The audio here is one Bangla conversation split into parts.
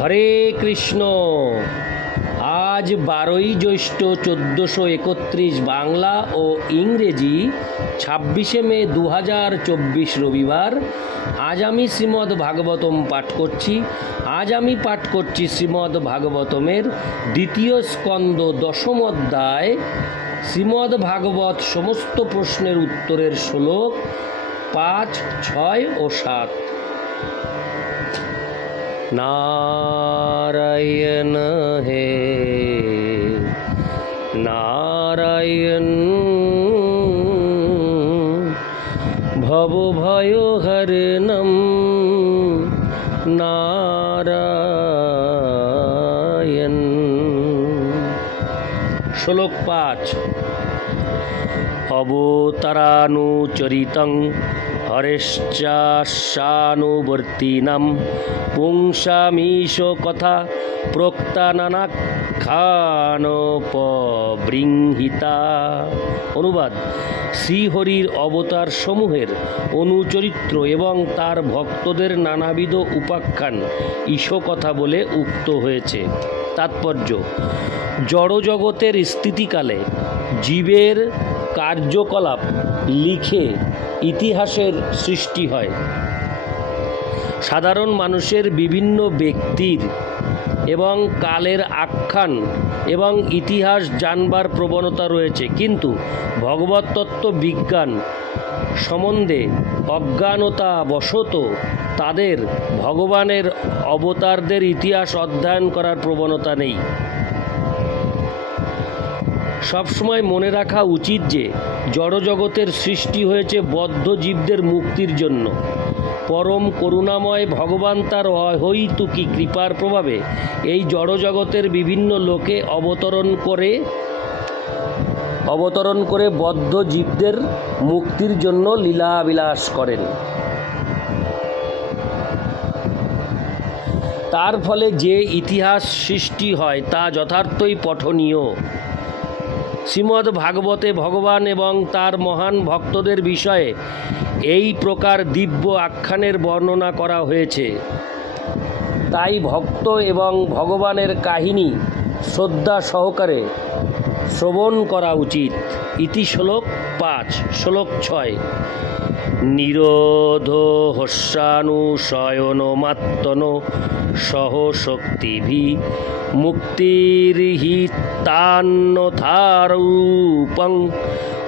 হরে কৃষ্ণ। আজ বারোই জ্যৈষ্ঠ চোদ্দোশো একত্রিশ বাংলা ও ইংরেজি ছাব্বিশে মে দু হাজার চব্বিশ রবিবার। আজ আমি শ্রীমদ্ ভাগবতম পাঠ করছি। আজ আমি পাঠ করছি শ্রীমদ্ ভাগবতমের দ্বিতীয় স্কন্দ দশম অধ্যায়। শ্রীমদ্ ভাগবত সমস্ত প্রশ্নের উত্তরের শ্লোক পাঁচ, ছয় ও সাত। नारायण हे नारायण भवभयहरणं नारायण শ্লোক পাঁচ অবতারানুচরিতং হরেশ্চাশানুবর্তিনাম পুংসামীশ কথা প্রক্তানাখ্যানপবৃংহিতা অনুবাদ, শ্রীহরির অবতার সমূহের অনুচরিত্র এবং তার ভক্তদের নানাবিধ উপাখ্যান কথা বলে উক্ত হয়েছে। তাৎপর্য, জড়জগতের স্থিতিকালে জীবের কার্যকলাপ লিখে ইতিহাসের সৃষ্টি হয়। সাধারণ মানুষের বিভিন্ন ব্যক্তির এবং কালের আখ্যান এবং ইতিহাস জানবার প্রবণতা রয়েছে। কিন্তু ভগবতত্ত্ব বিজ্ঞান সম্বন্ধে অজ্ঞানতা বশত তাদের ভগবানের অবতারদের ইতিহাস অধ্যয়ন করার প্রবণতা নেই। সবসময় মনে রাখা উচিত যে জড়জগতের সৃষ্টি হয়েছে বদ্ধ জীবদের মুক্তির জন্য। পরম করুণাময় ভগবান তার অহৈতুকী কৃপার প্রভাবে এই জড়জগতের বিভিন্ন লোকে অবতরণ করে অবতরণ করে বদ্ধ জীবদের মুক্তির জন্য লীলাবিলাস করেন। তার ফলে যে ইতিহাস সৃষ্টি হয় তা যথার্থই পঠনীয়। শ্রীমদ্ ভাগবতে ভগবান এবং তার মহান ভক্তদের বিষয়ে এই প্রকার দিব্য আখ্যানের বর্ণনা করা হয়েছে। তাই ভক্ত এবং ভগবানের কাহিনী শ্রদ্ধা সহকারে শ্রবণ করা উচিত। ইতি শ্লোক পাঁচ, শ্লোক ছয়। নিরোধ হস্যানুশয়ন মাত্তন সহ শক্তিভি মুক্তির্হিতান্নথারূপং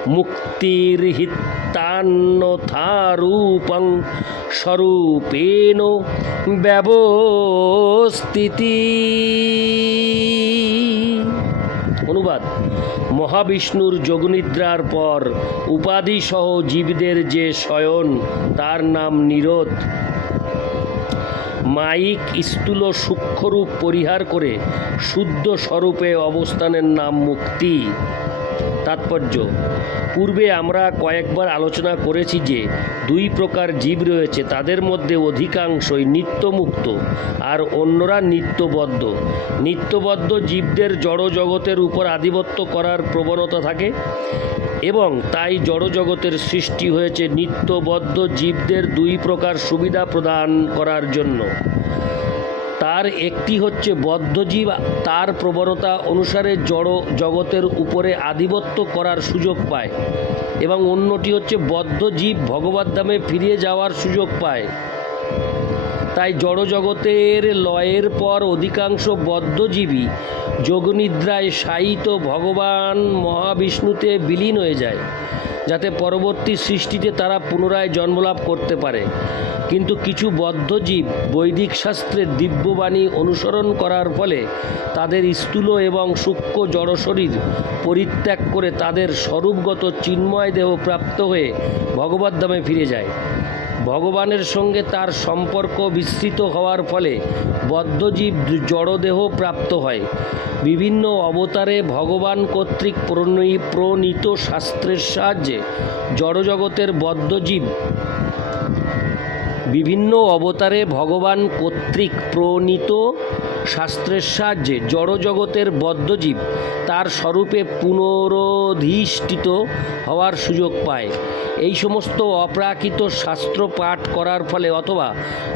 মুক্তির্হিতান্নথারূপং স্বরূপেণ ব্যবস্থিতি। মহাবিষ্ণুর যোগনিদ্রার পর উপাধিসহ জীবদের যে শয়ন, তার নাম নিরোধ। মাইক স্থূল সূক্ষ্মরূপ পরিহার করে শুদ্ধ স্বরূপে অবস্থানের নাম মুক্তি। তাৎপর্য। পূর্বে আমরা কয়েকবার আলোচনা করেছি যে, দুই প্রকার জীব রয়েছে, তাদের মধ্যে অধিকাংশই নিত্যমুক্ত আর অন্যরা নিত্যবদ্ধ। নিত্যবদ্ধ জীবদের জড় জগতের উপর আধিপত্য করার প্রবণতা থাকে এবং তাই জড়জগতের সৃষ্টি হয়েছে নিত্যবদ্ধ জীবদের দুই প্রকার সুবিধা প্রদান করার জন্য। তার একটি হচ্ছে বদ্ধজীব, তার প্রবণতা অনুসারে জড় জগতের উপরে আধিপত্য করার সুযোগ পায় এবং অন্যটি হচ্ছে বদ্ধজীব ভগবত ধামে ফিরে যাওয়ার সুযোগ পায়। তাই জড়জগতের লয়ের পর অধিকাংশ বদ্ধজীবী যোগনিদ্রায় শায়িত ভগবান মহাবিষ্ণুতে বিলীন হয়ে যায়। যাতে পরবর্তী সৃষ্টিতে তারা পুনরায় জন্মলাভ করতে পারে। কিন্তু কিছু বদ্ধজীব বৈদিক শাস্ত্রের দিব্যবাণী অনুসরণ করার ফলে তাদের স্থূল এবং সূক্ষ্ম জড়শরীর পরিত্যাগ করে তাদের স্বরূপগত চিন্ময় দেহ প্রাপ্ত হয়ে ভগবদ্ধামে ফিরে যায়। ভগবানের সঙ্গে তার সম্পর্ক বিস্তৃত হওয়ার ফলে বদ্ধজীব জড়দেহ প্রাপ্ত হয়। বিভিন্ন অবতারে ভগবান কর্তৃক প্রণী- প্রণীত শাস্ত্রের সাহায্যে জড়জগতের বদ্ধজীব বিভিন্ন অবতারে ভগবান কর্তৃক প্রণীত শাস্ত্রের সাহায্যে জড়জগতের বদ্ধজীব তার স্বরূপে পুনরধিষ্ঠিত হওয়ার সুযোগ পায়। এই সমস্ত অপ্রাকৃত শাস্ত্র পাঠ করার ফলে অথবা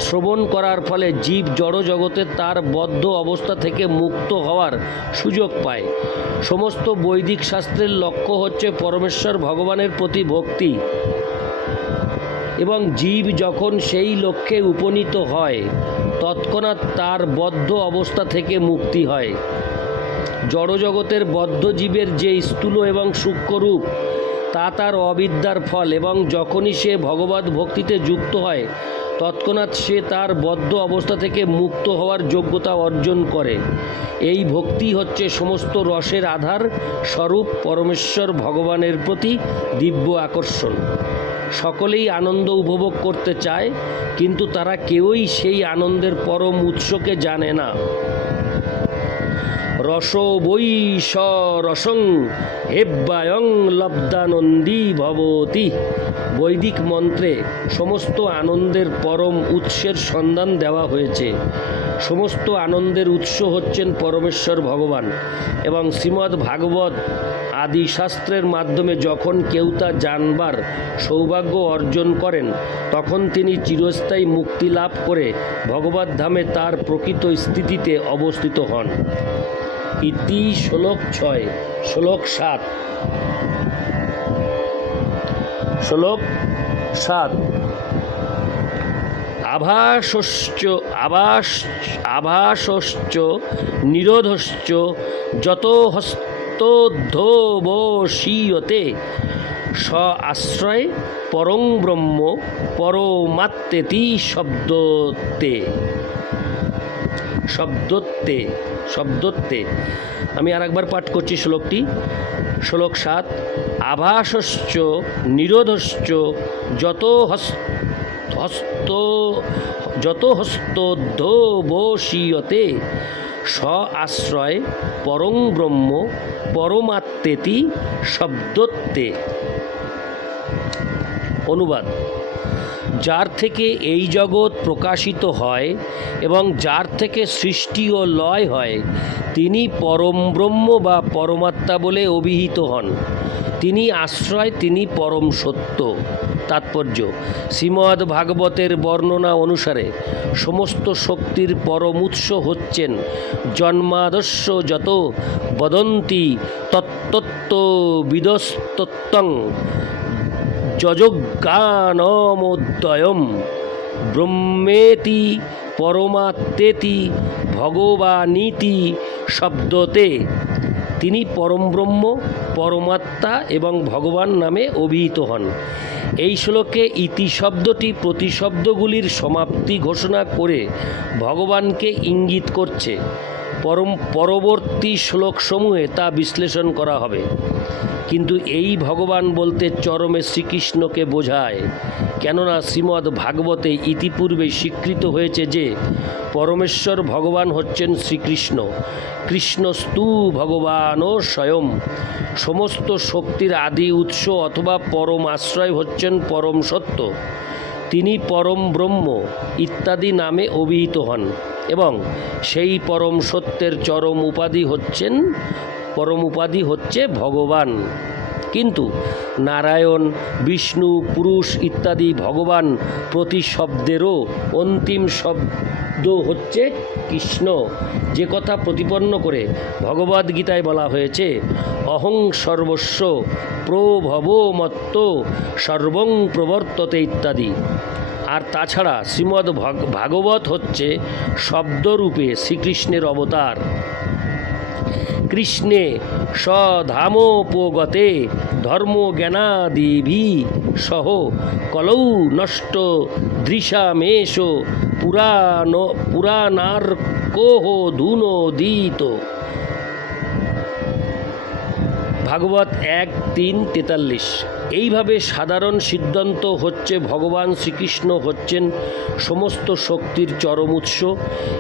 শ্রবণ করার ফলে জীব জড়জগতে তার বদ্ধ অবস্থা থেকে মুক্ত হওয়ার সুযোগ পায়। সমস্ত বৈদিক শাস্ত্রের লক্ষ্য হচ্ছে পরমেশ্বর ভগবানের প্রতি ভক্তি। এবং জীব যখন সেই লক্ষ্যে উপনীত হয়, তৎক্ষণাৎ তার বদ্ধ অবস্থা থেকে মুক্তি হয়। জড়জগতের বদ্ধ জীবের যে স্থূল এবং সূক্ষ্মরূপ তা তার অবিদ্যার ফল এবং যখনই সে ভগবত ভক্তিতে যুক্ত হয়, তৎক্ষণাৎ সে তার বদ্ধ অবস্থা থেকে মুক্ত হওয়ার যোগ্যতা অর্জন করে। এই ভক্তি হচ্ছে সমস্ত রসের আধার, স্বরূপ পরমেশ্বর ভগবানের প্রতি দিব্য আকর্ষণ। সকলেই আনন্দ উপভোগ করতে চায়, কিন্তু তারা কেউই সেই আনন্দের পরম উৎসকে জানে না। রস বৈশ রসং, হেব্বায়ং লব্ধানন্দী ভবতি। বৈদিক মন্ত্রে সমস্ত আনন্দের পরম উৎসের সন্ধান দেওয়া হয়েছে। সমস্ত আনন্দের উৎস হচ্ছেন পরমেশ্বর ভগবান এবং শ্রীমদ্ ভাগবত আদি শাস্ত্রের মাধ্যমে যখন কেউ তা জানবার সৌভাগ্য অর্জন করেন, তখন তিনি চিরস্থায়ী মুক্তি লাভ করে ভগবত ধামে তার প্রকৃত স্থিতিতে অবস্থিত হন। ইতি শ্লোক ছয়, শ্লোক সাত। শ্লোক সাত। আভাসশ্চ আভাস আভাসশ্চ নিরোধশ্চ যত হস্তোদ্ধবশীয়তে স আশ্রয় পরং ব্রহ্ম পরমাত্মেতি শব্দতে। শব্দত্বে শব্দত্বে আমি আর একবার পাঠ করছি শ্লোকটি। শ্লোক সাত, আভাসশ্চ, নিরোধশ্চ, যত হস হস্ত, যত হস্তোদ্ধবশীয়তে স আশ্রয়, পরং ব্রহ্ম পরমাত্মেতি শব্দত্বে অনুবাদ। যার থেকে এই জগৎ প্রকাশিত হয় এবং যার থেকে সৃষ্টি ও লয় হয়, তিনি পরম ব্রহ্ম বা পরমাত্মা বলে অভিহিত হন। তিনি আশ্রয়, তিনি পরম সত্য। তাৎপর্য, শ্রীমদ্ ভাগবতের বর্ণনা অনুসারে সমস্ত শক্তির পরম উৎস হচ্ছেন জন্মাদস্য যত বদন্তি তত্তত্ত্ব বিদস্তত্ত্বং। যজজ্ঞানমোদয়ম ব্রহ্মেতি পরমাত্মেতি ভগবানীতি শব্দতে। তিনি পরমব্রহ্ম, পরমাত্মা এবং ভগবান নামে অভিহিত হন। এই শ্লোকে ইতি শব্দটি প্রতিশব্দগুলির সমাপ্তি ঘোষণা করে ভগবানকে ইঙ্গিত করছে। পরম পরবর্তী শ্লোকসমূহে তা বিশ্লেষণ করা হবে। কিন্তু এই ভগবান বলতে চরমে শ্রীকৃষ্ণকে বোঝায়। কেননা শ্রীমদ্ ভাগবতে ইতিপূর্বে স্বীকৃত হয়েছে যে, পরমেশ্বর ভগবান হচ্ছেন শ্রীকৃষ্ণ। কৃষ্ণস্তু ভগবানও স্বয়ং। সমস্ত শক্তির আদি উৎস অথবা পরম আশ্রয় হচ্ছেন পরম সত্য। তিনি পরম ব্রহ্ম ইত্যাদি নামে অভিহিত হন এবং সেই পরম সত্যের চরম উপাধি হচ্ছেন পরম উপাধি হচ্ছে ভগবান। কিন্তু নারায়ণ, বিষ্ণু, পুরুষ ইত্যাদি ভগবান প্রতি শব্দেরও অন্তিম শব্দ হচ্ছে কৃষ্ণ। যে কথা প্রতিপন্ন করে ভগবদ্গীতায় বলা হয়েছে, অহং সর্বস্ব প্রভবমত্ত সর্বং প্রবর্ততে ইত্যাদি। আর তাছাড়া শ্রীমদ্ ভাগ- ভাগবত হচ্ছে শব্দরূপে শ্রীকৃষ্ণের অবতার। কৃষ্ণে স্বধামোপগতে ধর্মজ্ঞানাদিভি সহ কলৌ নষ্ট দৃশামেশ পুরাণ পুরাণার্কোহ ধুনোদিত। ভাগবত এক তিন তেতাল্লিশ। এইভাবে সাধারণ সিদ্ধান্ত হচ্ছে ভগবান শ্রীকৃষ্ণ হচ্ছেন সমস্ত শক্তির চরম উৎস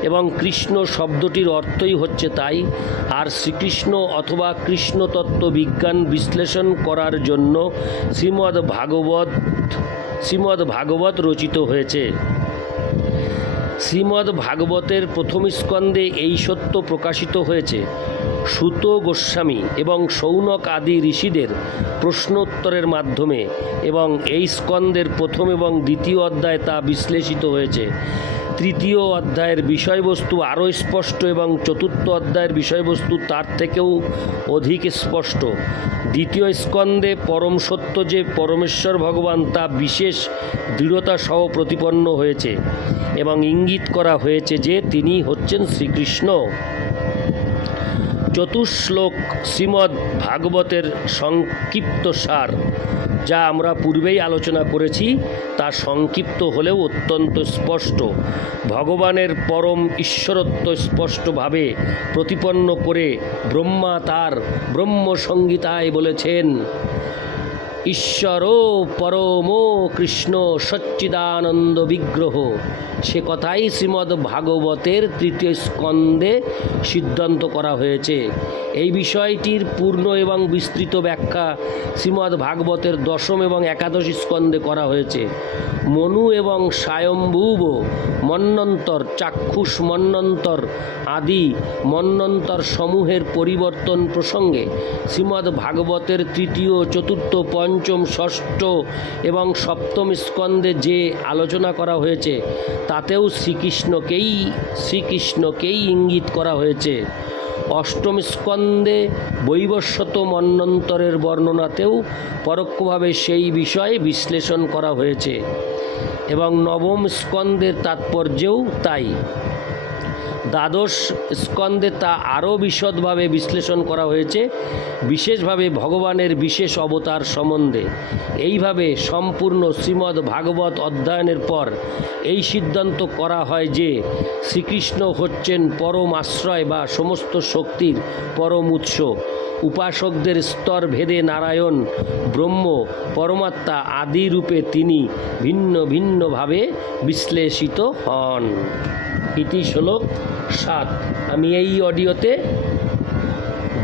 এবং কৃষ্ণ শব্দটির অর্থই হচ্ছে তাই। আর শ্রীকৃষ্ণ অথবা কৃষ্ণতত্ত্ব বিজ্ঞান বিশ্লেষণ করার জন্য শ্রীমদ্ ভাগবত শ্রীমদ্ ভাগবত রচিত হয়েছে। শ্রীমদ্ ভাগবতের প্রথম স্কন্দে এই সত্য প্রকাশিত হয়েছে। সুত গোস্বামী এবং সৌনক আদি ঋষিদের প্রশ্নোত্তরের মাধ্যমে এবং এই স্কন্দের প্রথম এবং দ্বিতীয় অধ্যায় তা বিশ্লেষিত হয়েছে। তৃতীয় অধ্যায়ের বিষয়বস্তু আরও স্পষ্ট এবং চতুর্থ অধ্যায়ের বিষয়বস্তু তার থেকেও অধিক স্পষ্ট। দ্বিতীয় স্কন্ধে পরম সত্য যে পরমেশ্বর ভগবান তা বিশেষ দৃঢ়তা সহ প্রতিপন্ন হয়েছে এবং ইঙ্গিত করা হয়েছে যে তিনি হচ্ছেন শ্রীকৃষ্ণ। চতুশ্লোক শ্রীমদ্ ভাগবতের সংক্ষিপ্ত সার, যা আমরা পূর্বেই আলোচনা করেছি। তা সংক্ষিপ্ত হলেও অত্যন্ত স্পষ্ট। ভগবানের পরম ঈশ্বরত্ব স্পষ্টভাবে প্রতিপন্ন করে ব্রহ্মা তার ব্রহ্মসংগীতায় বলেছেন ঈশ্বর পরম কৃষ্ণ সচ্চিদানন্দ বিগ্রহ। সে কথাই শ্রীমদ্ ভাগবতের তৃতীয় স্কন্ধে সিদ্ধান্ত করা হয়েছে। এই বিষয়টির পূর্ণ এবং বিস্তৃত ব্যাখ্যা শ্রীমদ্ ভাগবতের দশম এবং একাদশ স্কন্ধে করা হয়েছে। মনু এবং স্বয়ম্ভুব মন্নন্তর, চাক্ষুষ মন্নন্তর আদি মন্নন্তর সমূহের পরিবর্তন প্রসঙ্গে শ্রীমদ্ ভাগবতের তৃতীয়, চতুর্থ, পঞ্চম, ষষ্ঠ এবং সপ্তম স্কন্ধে যে আলোচনা করা হয়েছে, তাতেও শ্রীকৃষ্ণকেই শ্রীকৃষ্ণকেই ইঙ্গিত করা হয়েছে। অষ্টম স্কন্দে বৈবস্বত মন্নন্তরের বর্ণনাতেও পরোক্ষভাবে সেই বিষয়ে বিশ্লেষণ করা হয়েছে এবং নবম স্কন্দের তাৎপর্যেও তাই। দ্বাদশ স্কন্ধে তা আরও বিশদভাবে বিশ্লেষণ করা হয়েছে, বিশেষভাবে ভগবানের বিশেষ অবতার সম্বন্ধে। এইভাবে সম্পূর্ণ শ্রীমদ্ ভাগবত অধ্যয়নের পর এই সিদ্ধান্ত করা হয় যে শ্রীকৃষ্ণ হচ্ছেন পরম আশ্রয় বা সমস্ত শক্তির পরম উৎস। উপাসকদের স্তর ভেদে নারায়ণ, ব্রহ্ম, পরমাত্মা আদি রূপে তিনি ভিন্ন ভিন্নভাবে বিশ্লেষিত হন। ইতি শ্লোক সাত। আমি এই অডিওতে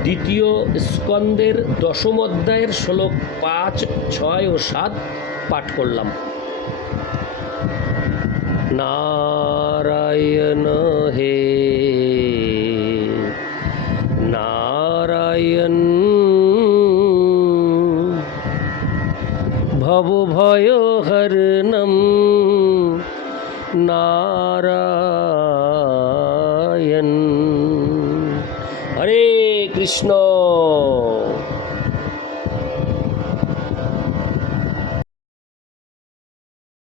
দ্বিতীয় স্কন্দের দশম অধ্যায়ের শ্লোক পাঁচ, ছয় ও সাত পাঠ করলাম। নারায়ণ হে, নারায়ণ, ভব ভয় হরণম নারায়ণ। হরে কৃষ্ণ।